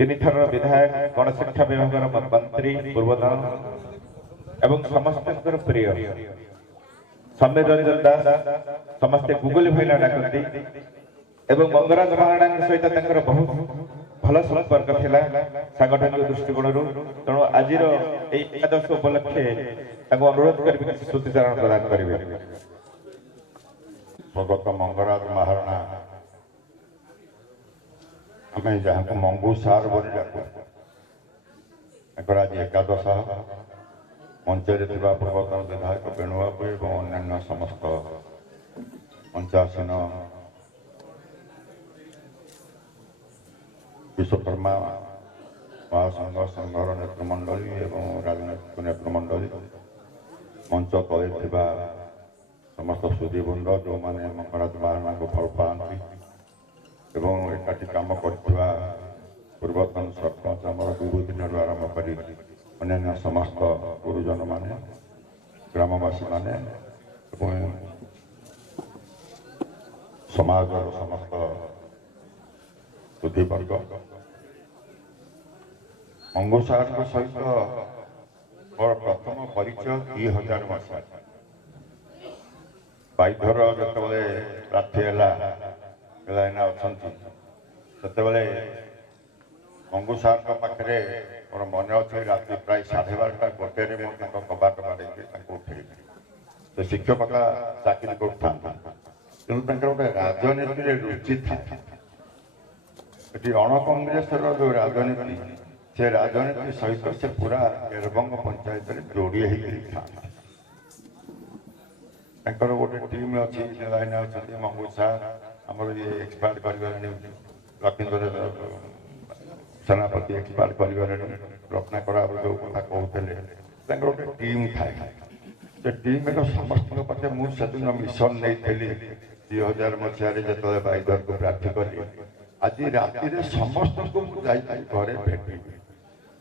तीन थर विधायक गणशिक्षा विभाग मंत्री पूर्वतन एवं समस्त प्रिय समीर रंजन दास समस्ते गुगुली भाई डाकती एवं मंगराज महाराणा सहित बहुत भल संपर्क थिला सांगठनिक दृष्टिकोण तेणु आज एकादश उपलक्षे अनुरोध करेंगे श्रुतिचारण प्रदान करेंगे। स्वगत मंगराज महाराणा आम जहाँ को मंगू सार बोली डाकू आज एकादश मंचरे पूर्वतन विधायक वेणुबाबू और अन्य समस्त पंचासीन विश्वकर्मा महासंघ संघर नेतृमंडली और राजनैतिक नेतृमंडली मंच तले समस्त सुधीवृंद जो मैंने मंगराज महाराणा को भल पाती एवं एकाठी काम करथिबा पूर्वतन सरपंच आमर विभूति ठारू आरंभ कर अन्य समस्त गुरुजन माने ग्रामवासी माने समाज समस्त बुद्धिवर्ग मंगू सार सहित मोर प्रथम परिचय 2000 मसीहा बाइधर जिते राति अच्छा मंगू सार पाखे मोर मन अच्छे राति प्राय 12:30 गोटे कबाट बाड़े उठे तो शिक्षकता चाकरी करता तेणु गोटे राजनीति रुचि था अण कांग्रेस जो राजनीति से राजनीति सहित से पूरा एरबंग पंचायत जोड़ी होकर गोटे टीम अच्छी मंगू सार आमर ये एक्सपायर कर लक्ष्मीधर सेनापति एक्सपायर कर रत्नाकर जो कथा कहते गोटे टीम थाए से टीम समस्त पाखे मुझे मिशन नहीं 2000 मसीह जो बाइधर को प्रार्थी कली आज राति समस्त को घरे भेटी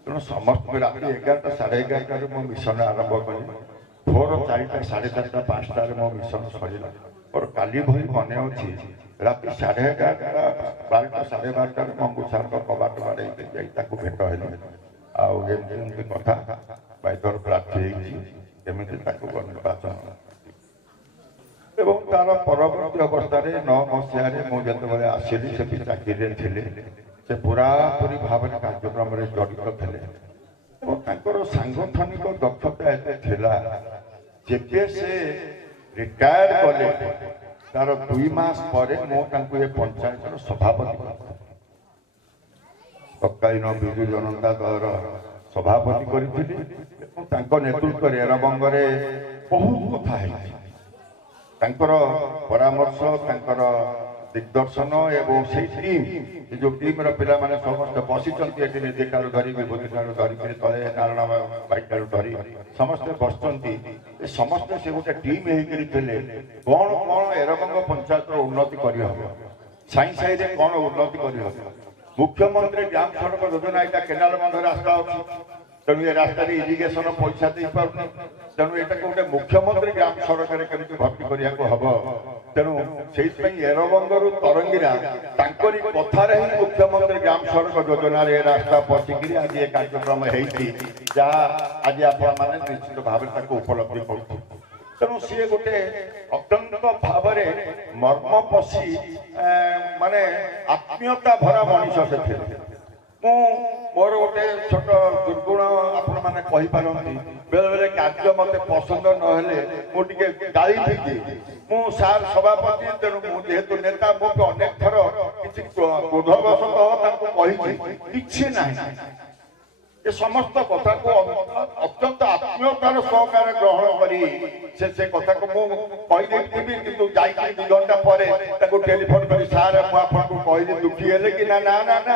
तेणु समस्त राति 11टा 11:30 मो मिशन आरंभ कली भोर 4टा 4:30 5टार मो मिशन सरला और काली भई मन अच्छी राति 11:30 12टा 12:30 मंगू सार कबाट बाड़े भेट है आमती कथा बाइधर प्रार्थी केमी निर्वाचन एवं तार परवर्ती अवस्था 9 मसीह मुझे आसली से चाकरी थे से पूरापूरी भाव में कार्यक्रम जड़ित थे सांगठनिक दक्षता एते जेबे से रिटायर कले तार 2 मास पर मुझे पंचायत सभापति तत्कालीन विजु जनता दल सभापति करी नेतृत्व एरबंग बहुत कथा है परामर्श दिग्दर्शन एवं से टीम जो टीम पिला माने समस्त बसी निधि ठार धरी विभूति ठार धरिक तले नारायण भाई ठार धरी समस्ते बसती समस्ते से गोटे टीम होते कौन कौन एरबंग पंचायत उन्नति कर साई साई कौन उन्नति कर मुख्यमंत्री ग्राम सड़क योजना यहाँ केनाल बंध रास्ता अच्छी तेणु ये रास्ता इरिगेशन पैसा दे पारे तेणु यहाँ गोटे मुख्यमंत्री ग्राम सड़क केमती भर्ती करने हम तेणु से एरबंग तरंगिरा कथार ही मुख्यमंत्री ग्राम सड़क योजना रास्ता पशिकी आज ये कार्यक्रम जहाँ आज आप निश्चित भाव उपलब्धि कर तेणु सी गोटे अत्यंत भाव मर्म पशि माने आत्मीयता भरा मनीष से मोर गोटे छोट दुर्गुण आपण मैंने कहीपारती बेले बेले कार्य मत पसंद नहेले मुझे गाड़ी थी मु सार सभापति तेणु जेहेतु नेता मुझे अनेक थर किसी क्रोधवशत कि ये समस्त कथा को अत्यंत आत्मीयतार सहकार ग्रहण करी से कथा को मुझे कि 2 घंटा पर टेलीफोन कर सार मुझे कहली दुखी है कि ना ना ना ना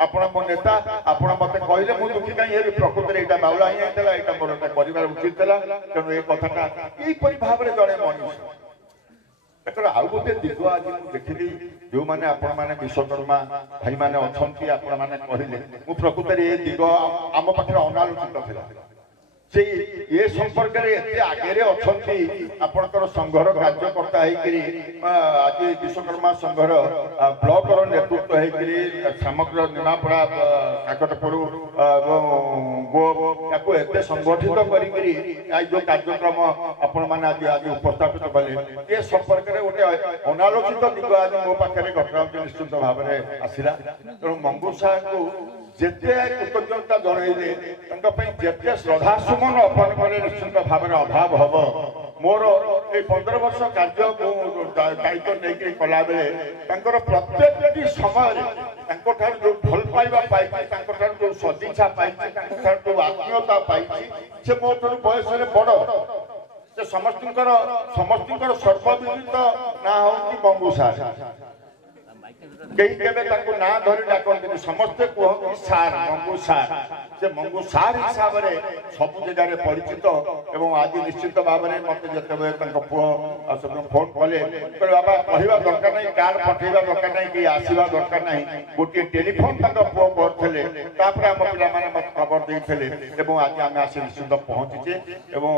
आप मो नेता आप मत कहले मुझे दुखी कहीं प्रकृति यहाँ बाउला ही यहाँ मोर कर उचित था तेणु ये कथा यहीपरी भाव में जड़े मनुष्य आउ गोटे दिग आज देखी जो मैंने आपने विश्वकर्मा भाई मैंने अच्छा आपने कहले प्रकृत ये दिग आम पाखे अनालोचित था से ये संपर्क में आगे अच्छा संघर कार्यकर्ता आज विश्वकर्मा संघर ब्लॉक नेतृत्व समग्र निमापड़ा କାକଟପୁର ତାକୁ ଏତେ ସଂଗଠିତ କରିକିରି ଏଇ ଯୋଉ କାର୍ଯ୍ୟକ୍ରମ ଆପଣମାନେ ଆଜି ଉପସ୍ଥାପିତ କଲେ ଏ ସମ୍ପର୍କରେ ଗୋଟେ ଅନାଲୋଚିତ ଦିଗ ଆଜି ମୋ ପାଖରେ ଘଟଣାଟି ନିଶ୍ଚିତ ଭାବରେ ଆସିଲା। ତେଣୁ ମଙ୍ଗୁ ସାର୍ଙ୍କୁ ଯେତେ କୃତଜ୍ଞତା ଜଣାଇଲେ ତାଙ୍କ ପାଇଁ ଯେତେ ଶ୍ରଦ୍ଧାସୁମନ ଅର୍ପଣ କଲେ ନିଶ୍ଚିତ ଭାବରେ ଅଭାବ ହବ। ମୋର ଏଇ 15 ବର୍ଷ କାର୍ଯ୍ୟ ଦାୟିତ୍ୱ ନେଇକି କଲାବେଳେ ତାଙ୍କର ପ୍ରତ୍ୟେକଟି ସମୟରେ ତାଙ୍କଠାରୁ ଯୋଉ ଭଲ ପାଇବା ପାଇଛି, ତାଙ୍କଠାରୁ ଯୋଉ ସଦିଚ୍ଛା ପାଇଛି, ତାଙ୍କଠାରୁ ଯୋଉ ଆତ୍ମୀୟତା ପାଇଛି, ସେ ମୋ ଠାରୁ ବୟସରେ ବଡ଼। ସେ ସମସ୍ତଙ୍କର ସର୍ବବିଦିତ ନାଁ ହଉଛି ମଙ୍ଗୁ ସାର୍। କେହି କେବେ ତାଙ୍କୁ ନାଁ ଧରି ଡାକନ୍ତିନି, ସମସ୍ତେ କୁହନ୍ତି ସାର୍, ମଙ୍ଗୁ ସାର୍। ସେ ମଙ୍ଗୁ ସାର୍ ହିସାବରେ ସବୁ ଜାଗାରେ ପରିଚିତ। ଏବଂ ଆଜି ନିଶ୍ଚିତ ଭାବରେ ମତେ ଯେତେବେଳେ ତାଙ୍କ ପୁଅ ଫୋନ କଲେ ବାବା କହିବା ଦରକାର ନାହିଁ, କାର୍ଡ ପଠେଇବା ଦରକାର ନାହିଁ, କି ଆସିବା ଦରକାର ନାହିଁ, ଗୋଟିଏ ଟେଲିଫୋନ ତାଙ୍କ ପୁଅ କରିଥିଲେ, ତାପରେ ଆମ ପିଲାମାନେ ମତେ ଖବର ଦେଇଥିଲେ ଏବଂ ଆଜି ଆମେ ଆସି ନିଶ୍ଚିତ ପହଞ୍ଚିଛେ। ଏବଂ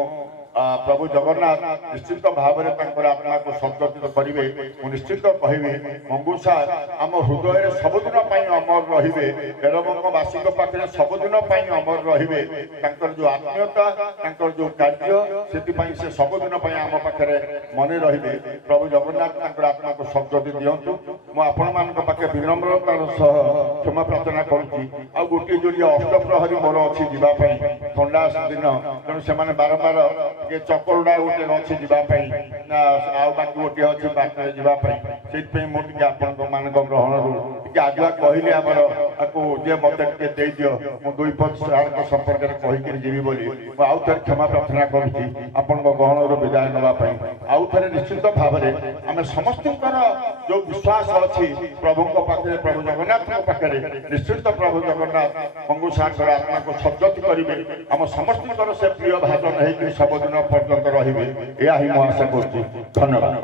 ପ୍ରଭୁ ଜଗନ୍ନାଥ ନିଶ୍ଚିତ ଭାବରେ ତାଙ୍କର ଆତ୍ମାକୁ ସଦ୍ଗତିତ କରିବେ। ମୁଁ ନିଶ୍ଚିତ କହିବି ମଙ୍ଗୁ ସାର୍ ଆମ ହୃଦୟରେ ସବୁଦିନ ପାଇଁ ଅମର ରହିବେ, ବେଲବଙ୍ଗବାସୀଙ୍କ ପାଖରେ ସବୁଦିନ ପାଇଁ ଅମର ରହିବେ। ତାଙ୍କର ଯୋଉ ଆତ୍ମୀୟତା, ତାଙ୍କର ଯୋଉ କାର୍ଯ୍ୟ, ସେଥିପାଇଁ ସେ ସବୁଦିନ ପାଇଁ ଆମ ପାଖରେ ମନେ ରହିବେ। ପ୍ରଭୁ ଜଗନ୍ନାଥ ତାଙ୍କର ଆତ୍ମାକୁ ସଦ୍ଗତି ଦିଅନ୍ତୁ। ମୁଁ ଆପଣମାନଙ୍କ ପାଖରେ ବିନମ୍ରତାର ସହ କ୍ଷମା ପ୍ରାର୍ଥନା କରୁଛି। ଆଉ ଗୋଟିଏ ଯୋଡ଼ିଏ ଅଷ୍ଟପ୍ରହରୀ ମୋର ଅଛି ଯିବା ପାଇଁ, ଥଣ୍ଡା ଦିନ, ତେଣୁ ସେମାନେ ବାରମ୍ବାର ଟିକେ ଚକରଡ଼ା ଗୋଟେ ଅଛି ଯିବା ପାଇଁ, ଆଉ ବାକି ଗୋଟିଏ ଅଛି ବାଟରେ ଯିବା ପାଇଁ। ସେଇଥିପାଇଁ ମୁଁ ଟିକେ ଆପଣଙ୍କ ମାନଙ୍କ ଗ୍ରହଣରୁ ଟିକେ ଆଗୁଆ କହିଲି ଆମର ତାକୁ ଯେ ମତେ ଟିକେ ଦେଇଦିଅ, ମୁଁ 2 ପଦ ସାର୍ଙ୍କ ସମ୍ପର୍କରେ କହିକିରି ଯିବି ବୋଲି। ମୁଁ ଆଉ ଥରେ କ୍ଷମା ପ୍ରାର୍ଥନା କରୁଛି ଆପଣଙ୍କ ଗ୍ରହଣରୁ ବିଦାୟ ନେବା ପାଇଁ। ଆଉ ଥରେ ନିଶ୍ଚିତ ଭାବରେ ଆମେ ସମସ୍ତଙ୍କର ଯୋଉ ବିଶ୍ୱାସ ଅଛି ପ୍ରଭୁଙ୍କ ପାଖରେ, ପ୍ରଭୁ ଜଗନ୍ନାଥଙ୍କ ପାଖରେ, ନିଶ୍ଚିତ ପ୍ରଭୁ ଜଗନ୍ନାଥ ମଙ୍ଗୁ ସାର୍ଙ୍କର ଆତ୍ମାକୁ ସଦ୍ଗତି କରିବେ। ଆମ ସମସ୍ତଙ୍କର ସେ ପ୍ରିୟ ଭାଜନ ହେଇକି ସବୁଦିନ ପର୍ଯ୍ୟନ୍ତ ରହିବେ, ଏହା ହିଁ ମୁଁ ଆଶା କରୁଛି। ଧନ୍ୟବାଦ।